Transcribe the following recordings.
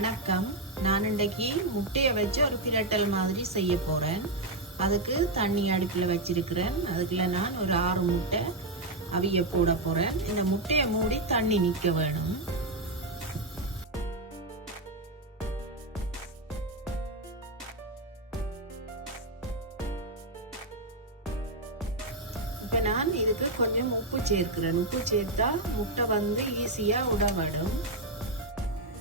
வணக்கம். நான் இன்றைக்கு முட்டையை வச்சு ஒரு பிரட்டல் மாதிரி செய்ய போகிறேன். அதுக்கு தண்ணி அடுப்பில் வச்சிருக்கிறேன். அதுக்குள்ள நான் ஒரு 6 முட்டை அவிய போட போகிறேன். இந்த முட்டையை மூடி தண்ணி நிற்க வேணும். இப்போ நான் இதுக்கு கொஞ்சம் உப்பு சேர்க்கிறேன். உப்பு சேர்த்தா முட்டை ஈஸியாக உடவிடும்.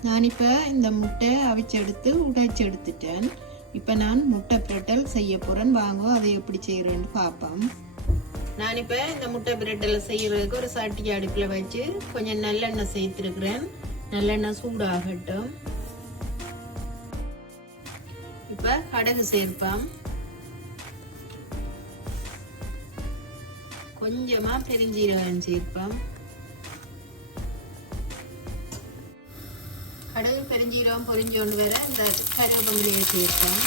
நான் இப்போ இந்த முட்டையை அவிச்செடுத்து உடைச்சி எடுத்துட்டேன். இப்போ நான் முட்டை பிரட்டல் செய்ய போகிறேன். வாங்க அதை எப்படி செய்கிறேன்னு பார்ப்போம். நான் இப்போ இந்த முட்டை பிரட்டல் செய்கிறதுக்கு ஒரு சட்டி அடுப்பில் வச்சு கொஞ்சம் நல்லெண்ணெய் சேர்த்துருக்குறேன். நல்லெண்ணெய் சூடாகட்டும். இப்போ கடுகு சேர்ப்போம். கொஞ்சமாக பெருஞ்சீரகம் சேர்ப்போம். கடுகு பெருஞ்சீரகம் பொரிஞ்சோண்டு வர இந்த கருவேப்பிலையை சேர்ப்போம்.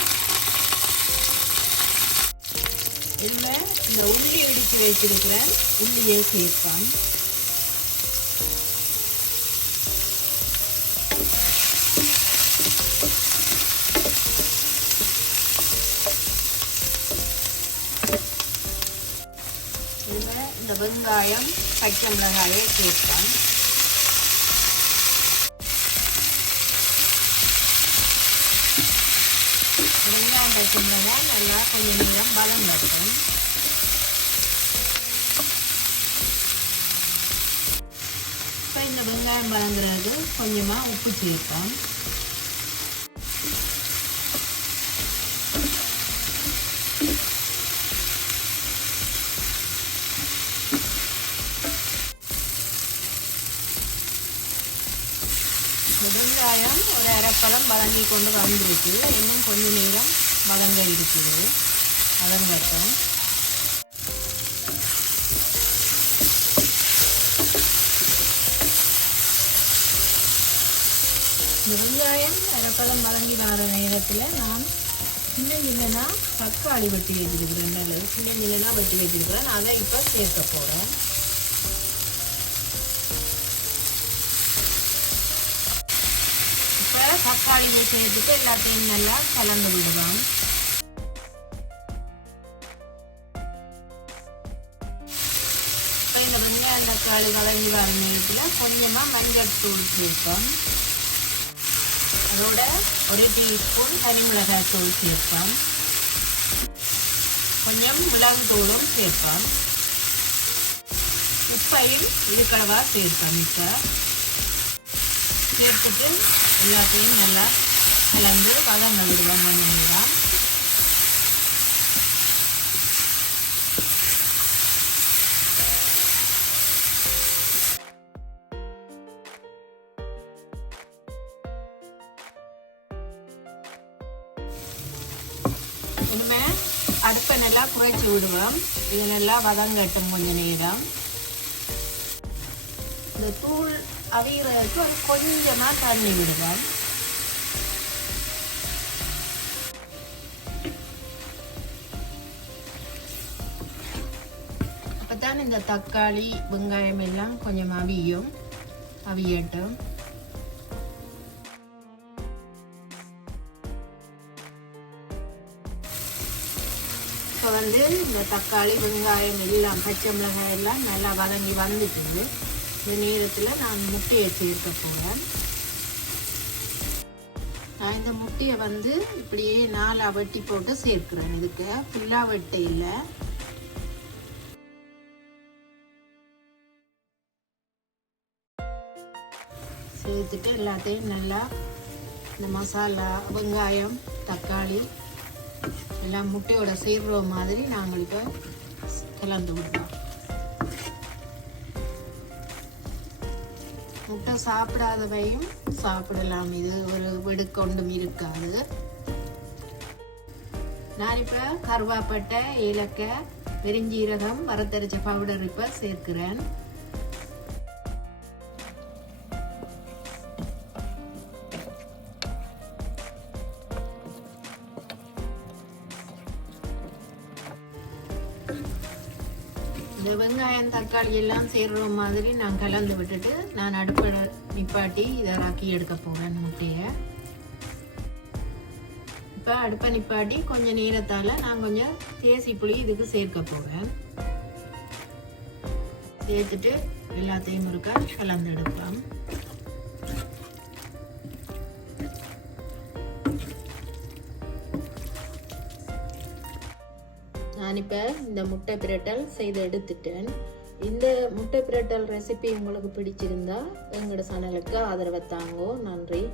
இதில் இந்த உள்ளி இடித்து வச்சிருக்கிற உள்ளியை சேர்ப்போம். இதில் இந்த வெங்காயம் பச்சை மிளகாயை சேர்ப்போம். வெங்காயம் பச்சைமிளகா நல்லா கொஞ்சம் நேரம் வதங்கட்டும். இப்போ இந்த வெங்காயம் வதங்குறது கொஞ்சமாக உப்பு சேர்ப்போம். வெங்காயம் ஒரு அரைப்பழம் வதங்கி கொண்டு வந்துருக்கு. இன்னும் கொஞ்சம் நேரம் வதங்க இருக்குது. வதங்கட்டும். வெங்காயம் அரைப்பழம் வதங்கி வர நேரத்தில் நான் சின்ன தக்காளி வெட்டி வச்சிருக்கிறேன். சின்ன வெட்டி வச்சிருக்கிறேன். அதை இப்போ சேர்க்க போகிறேன். தக்காளி சேர்த்துட்டு எல்லாத்தையும் நல்லா கலந்து விடுவோம். இப்போ இந்த வெங்காயம் தக்காளி வதங்கி வர நேரத்தில் கொஞ்சமாக மஞ்சள் தூள் சேர்ப்போம். அதோட 1 டீஸ்பூன் கறிமிளகாய் தூள் சேர்ப்போம். கொஞ்சம் மிளகு தூளும் சேர்ப்போம். உப்பையும் இதுக்களவாக சேர்ப்போம். இப்போ சேர்த்துட்டு எல்லாத்தையும் நல்லா கலந்து வதங்க விடுவோம். கொஞ்சம் இனிமே அடுப்பை நல்லா குறைச்சி விடுவோம். இது நல்லா வதங்கட்டும் கொஞ்ச நேரம். இந்த தூள் அவிகிறதுக்கு கொஞ்சமாக தண்ணி விடுவோம். அப்போதான் இந்த தக்காளி வெங்காயம் எல்லாம் கொஞ்சம் அவியட்டும். இப்போ இந்த தக்காளி வெங்காயம் எல்லாம் பச்சை மிளகாய் எல்லாம் நல்லா வதங்கி வந்துட்டு இந்த நேரத்தில் நான் முட்டையை சேர்க்க போகிறேன். நான் இந்த முட்டையை இப்படியே 4 வெட்டி போட்டு சேர்க்கிறேன். இதுக்கு ஃபுல்லாக வெட்டை இல்லை. சேர்த்துட்டு எல்லாத்தையும் நல்லா இந்த மசாலா வெங்காயம் தக்காளி எல்லாம் முட்டையோட சேர்ற மாதிரி நாங்கள் இப்போ கலந்து விடுவோம். முட்டை சாப்பிடாதவையும் சாப்பிடலாம். இது ஒரு வெடுக்கொண்டும் இருக்காது. நான் இப்போ கருவாப்பட்டை ஏலக்காய் பெருஞ்சீரகம் வறுத்தரைச்ச பவுடர் இப்போ சேர்க்கிறேன். இந்த வெங்காயம் தக்காளி எல்லாம் சேர்ற மாதிரி நான் கலந்து விட்டுட்டு நான் அடுப்பை நிப்பாட்டி இதை ராக்கி எடுக்க போகிறேன் முட்டையை. இப்போ அடுப்பை நிப்பாட்டி கொஞ்சம் நேரத்தால் நான் கொஞ்சம் தேசி புளி இதுக்கு சேர்க்க போகிறேன். சேர்த்துட்டு எல்லாத்தையும் ஒருக்கா கலந்து எடுக்கலாம். நான் இப்போ இந்த முட்டை பிரட்டல் செய்து எடுத்துட்டேன். இந்த முட்டை பிரட்டல் ரெசிபி உங்களுக்கு பிடிச்சிருந்தா எங்களோட சேனலுக்கு ஆதரவை தாங்கோ. நன்றி.